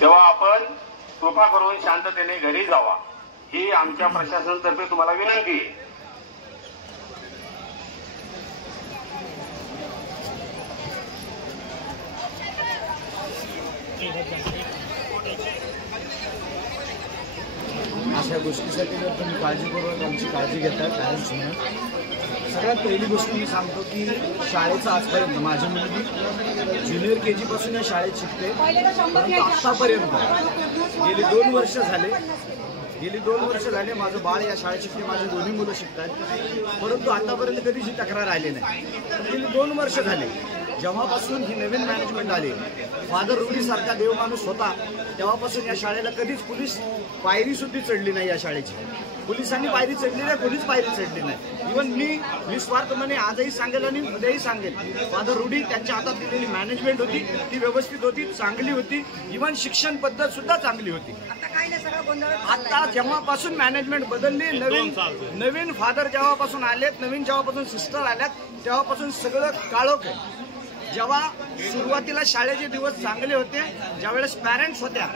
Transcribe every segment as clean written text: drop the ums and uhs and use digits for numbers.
तेव्हा आपण कृपा करून शांततेने घरी जावा ही आमच्या प्रशासनातर्फे तुम्हाला विनंती आहे. अशा गोष्टीसाठी जर तुम्ही काळजीपूर्वक आमची काळजी घेता पॅरेंट्स म्हणून, सगळ्यात पहिली गोष्ट मी सांगतो की शाळेचं आजपर्यंत माझी मुलगी ज्युनियर KG पासून या शाळेत शिकते, परंतु आतापर्यंत गेली 2 वर्ष झाले माझं बाळ या शाळेत शिकते, माझी दोन्ही मुलं शिकतात, परंतु आतापर्यंत कधीच ही तक्रार आली नाही. गेली 2 वर्ष झाले जेव्हापासून ही नवीन मॅनेजमेंट आली, फादर रुडी सारखा देवमाणूस होता, तेव्हापासून या शाळेला कधीच पोलीस पायरी सुद्धा चढली नाही. या शाळेची पोलिसांनी पायरी चढली नाही, कोणीच पायरी चढली नाही. इव्हन मी निस्वार्थपणे आजही सांगेल आणि उद्याही सांगेल, फादर रुडी त्यांच्या हातात दिलेली मॅनेजमेंट होती ती व्यवस्थित होती, चांगली होती. इव्हन शिक्षण पद्धत सुद्धा चांगली होती. आता जेव्हापासून मॅनेजमेंट बदलली, नवीन फादर जेव्हापासून आलेत, जेव्हापासून सिस्टर आल्यात, तेव्हापासून सगळं काळोख आहे. जेव्हा सुरुवातीला शाळेचे दिवस चांगले होते, ज्यावेळेस पॅरेंट्स होत्या,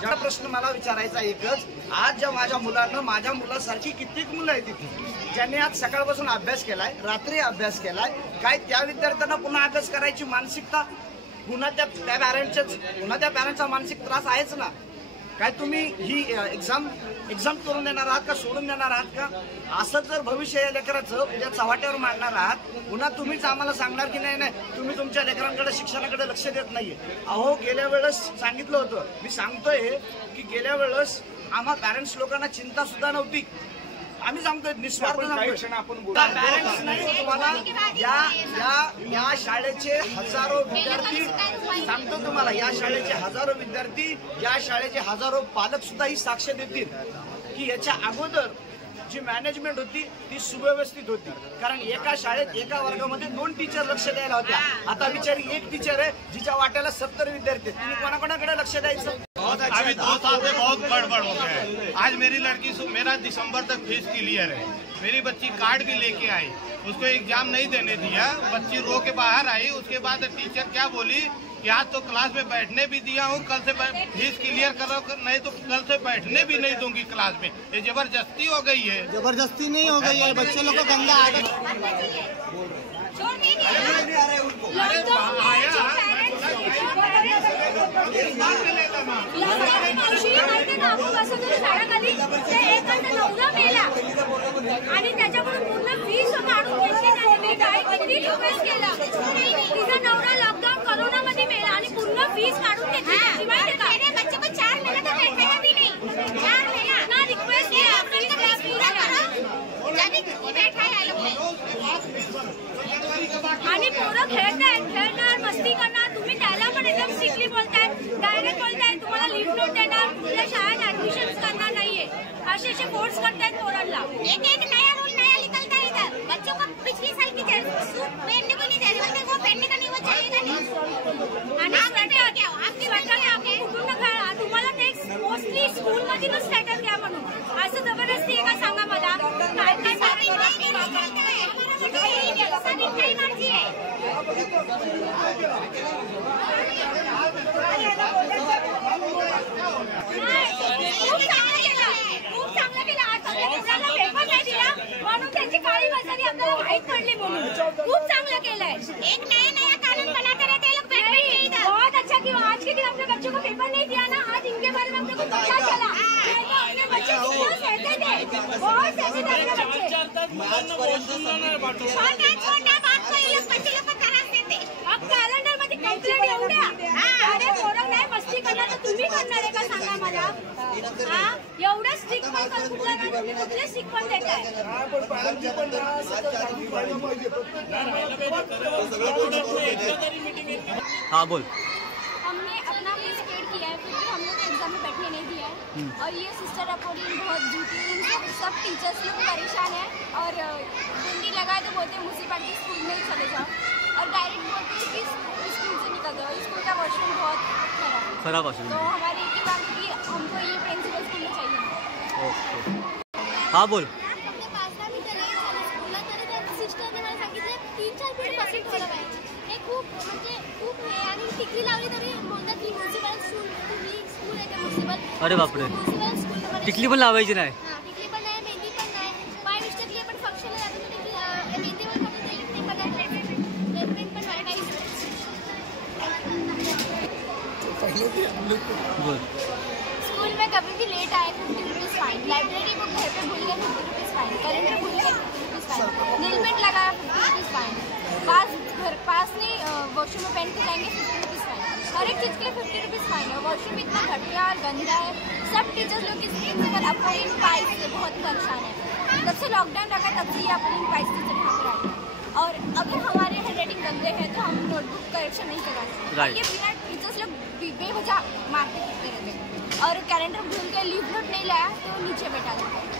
ज्या प्रश्न मला विचारायचा एकच, आज ज्या माझ्या मुलासारखी कित्येक मुलं आहेत तिथे, ज्यांनी आज सकाळपासून अभ्यास केलाय, रात्री अभ्यास केलाय, काय त्या विद्यार्थ्यांना पुन्हा अभ्यास करायची मानसिकता, पुन्हा त्या पॅरेंट्सचा मानसिक त्रास आहेच ना. काय तुम्ही ही एक्झाम करून देणार आहात का, सोडून देणार आहात का? असं जर भविष्य या लेकराचं उद्या चव्हाट्यावर मांडणार आहात, पुन्हा तुम्हीच आम्हाला सांगणार की नाही तुम्ही तुमच्या लेकरांकडे शिक्षणाकडे लक्ष देत नाहीये. अहो, गेल्या वेळेस सांगितलं होतं, मी सांगतोय की गेल्या वेळेस आम्हा पॅरेंट्स लोकांना चिंता सुद्धा नव्हती. आम्ही सांगतोय निस्वार्थ पॅरेंट्स नाही तुम्हाला. या शाळेचे हजारो विद्यार्थी, सांगतो तुम्हाला, या शाळेचे हजारो विद्यार्थी, या शाळेचे हजारो पालक सुद्धा ही साक्ष देतील की याच्या अगोदर जी मॅनेजमेंट होती ती सुव्यवस्थित होती. कारण एका शाळेत एका वर्गामध्ये 2 टीचर लक्ष द्यायला होत्या. आता बिचारी 1 टीचर आहे जिच्या वाट्याला 70 विद्यार्थी, तुम्ही कोणाकोणाकडे लक्ष द्यायचं? अभी 2 साल से बहुत गड़बड़ हो गया है. आज मेरी लड़की मेरा दिसंबर तक फीस क्लियर है. मेरी बच्ची कार्ड भी लेके आई, उसको एग्जाम नहीं देने दिया, बच्ची रो के बाहर आई. उसके बाद टीचर क्या बोली कि आज तो क्लास में बैठने भी दिया हूँ, कल से फीस क्लियर कर रहा हूँ, नहीं तो कल से बैठने भी नहीं दूंगी क्लास में. ये जबरदस्ती हो गई है. जबरदस्ती नहीं हो गई है, बच्चे लोग को गंदा आदत. आणि त्याच्याकडून पूर्ण फीस काढून घेतली. किती रिक्वेस्ट केला, तिचा नवरा लॉकडाऊन कोरोनामध्ये मेला आणि पूर्ण फीस काढून घेतली. बच्चे को 4 महीने तक बैठेगा भी नहीं. 4 महीना ना रिक्वेस्ट किया, आणि पोरं खेळणार, मस्ती करणार. तुम्ही त्याला पण एकदम स्ट्रिक्टली बोलताय, डायरेक्ट बोलताय तुम्हाला लीव नोट देणार, तुमच्या शाळेत ऍडमिशन करणार नाहीये, असे फोर्स करतायत पोरांना. एक नया रूल नया निकलता है इधर. बच्चों को पिछले साल की सूट पहनने को नहीं दे रहे, बोलते वो पहनने का नहीं, वो चलेगा नहीं. आणि स्वेटर कुठून नका, तुम्हाला ते मोस्टली स्कूल मधूनच स्वेटर घ्या म्हणून, असं जबरदस्ती आहे का सांगा मला? खूप चांगलं केलं. आज आपल्या पेपर नाही दिला म्हणून त्यांची काळी बाजारी आपल्याला माहीत पडली म्हणून खूप चांगलं केलंय. एक नया कानून बनाते रहते लोग. बहुत अच्छा किया. आज के दिन अपने बच्चों को पेपर नहीं दिया ना, आज इनके बारे में अपने को पता चला. अपने बच्चे कितना सहते थे, बहुत सहते थे अपने बच्चे. छोटा बात को ये लोग बच्चे लोग को त्रास देते. अब कॅलेंडर मध्ये कंप्लेंट एवढ्या, अरे पोरं नाही मस्ती करणार तर तुम्ही करणार आहे का सांगा मला? एवढं स्ट्रिक्ट पण कुठले स्ट्रिक्ट पण देताय? हाँ बोल. हमने अपना फीस पेड किया है, फिर भी हम लोग एग्जाम में बैठने नहीं दिया है. और ये सिस्टर रिपोर्टिंग बहुत झूठी है. सब टीचर्स लोग परेशान है और डंडी लगाए तो बोलते म्यूनसिपालिटी स्कूल में ही चले जाओ, और डायरेक्ट बोलते हैं कि स्कूल से निकल जाओ. स्कूल का वॉशरूम बहुत खराब है. तो हमारी एक ही बात है कि हमको ये प्रिंसिपल स्कूल में चाहिए. ओके, हाँ बोल. सिस्टरने मला सांगितलं 3-4 पिढी पासून ठेवलं पाहिजे. हे खूप म्हणजे खूप हे आणि टिकली लावली तरी बोलतात की म्युन्सिपल स्कूल आहे ते म्युन्सिपल. अरे बापरे. म्युन्सिपल स्कूल टिकली पण लावायची नाही. टिकली पण नाही, मेहंदी पण नाही. बाय मिस्टेकली आपण फंक्शनला जातो तर मेहंदी पण खातो, नेलपेंट पण नाही, नेलपेंट पण नाही, काहीच बोल. स्कूल में कभी भी लेट आए 50 रुपीज़ फाइन. लाइब्रेरी बुक घर पे भूल गए 50 रुपीज़ फाइन. कैलेंडर भूल गए 50 रुपीज़ फाइन. नेलपेंट लगाया 50 रुपीज़ फाइन. पास नहीं वॉशरूम में पहन के जाएंगे 50 रुपीज़ फाइन. हर एक चीज़ के लिए 50 रुपीज़ फाइन है. वॉशरूम इतना घटिया और गंदा है. सब टीचर्स लोग इस प्रिंसिपल अपोलिंग पाइस से बहुत परेशान है. जब से लॉकडाउन लगा तब से ये अपोलिंग पाइस टीचर यहाँ पर आए. और अगर हमारे हैंड राइटिंग गंदे हैं तो हम नोटबुक करेक्शन नहीं करवा सकते. ये बिना टीचर्स लोग बेवजह मारते फिरते रहते हैं. और कैलेंडर भूल के लीव नोट नहीं लाया तो नीचे बैठा देते हैं.